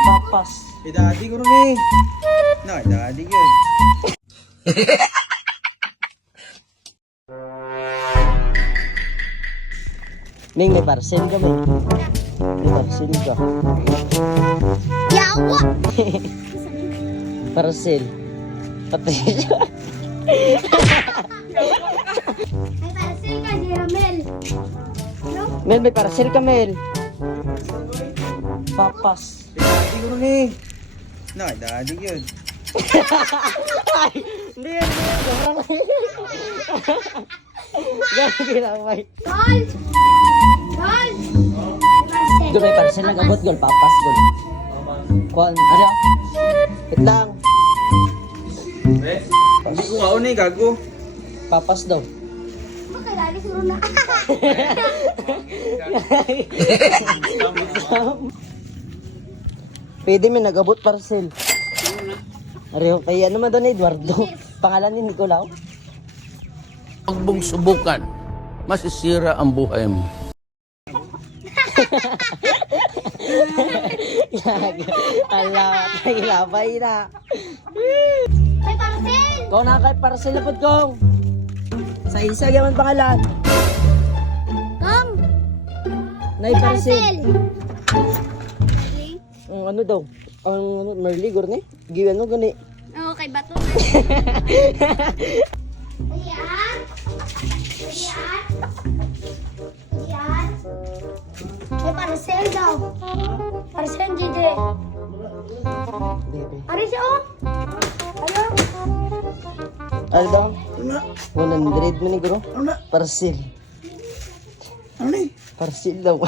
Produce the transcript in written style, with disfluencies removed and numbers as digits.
Papas. Idadi ko rin eh. No, idadi ko yun. Ming, may parcel ka, Ming. May parcel ka. Yawa! Parcel. Pati siya. May parcel ka, di Ramel. Ano? Mel, may parcel ka, Mel. Papas. Idadi ko rin eh. No, idadi ko yun. Ay, hindi yan. Sobrang. Gano'n ginamay. Gol! Gol! Doon may parcel nag-abot, Gol. Papas, Gol. Kuan, ano? Wait lang. Hindi ko kaon eh, gago. Papas daw. Bakit lagi suro na? Pwede may nag-abot parcel. Areho, kaya naman doon Eduardo. Pangalan ni Nicolao. Huwag mong subukan, masisira ang buhay mo. Ala, ilabay na. May parcel! Kung nakakay parcel na po kong. Sa isa yaman pangalan. Kong! Nay parcel. Parcel! Ano daw? Ang ano, Merly, gorne? Giwan mo gani. Oo, kay Bato. Ayan! Ayan! Ayan! May parcel daw. Parcel, JJ. Bebe. Ari siya, oh! Ano? Ano daw? 100 man guro. Parcel. Ano eh? Parcel daw.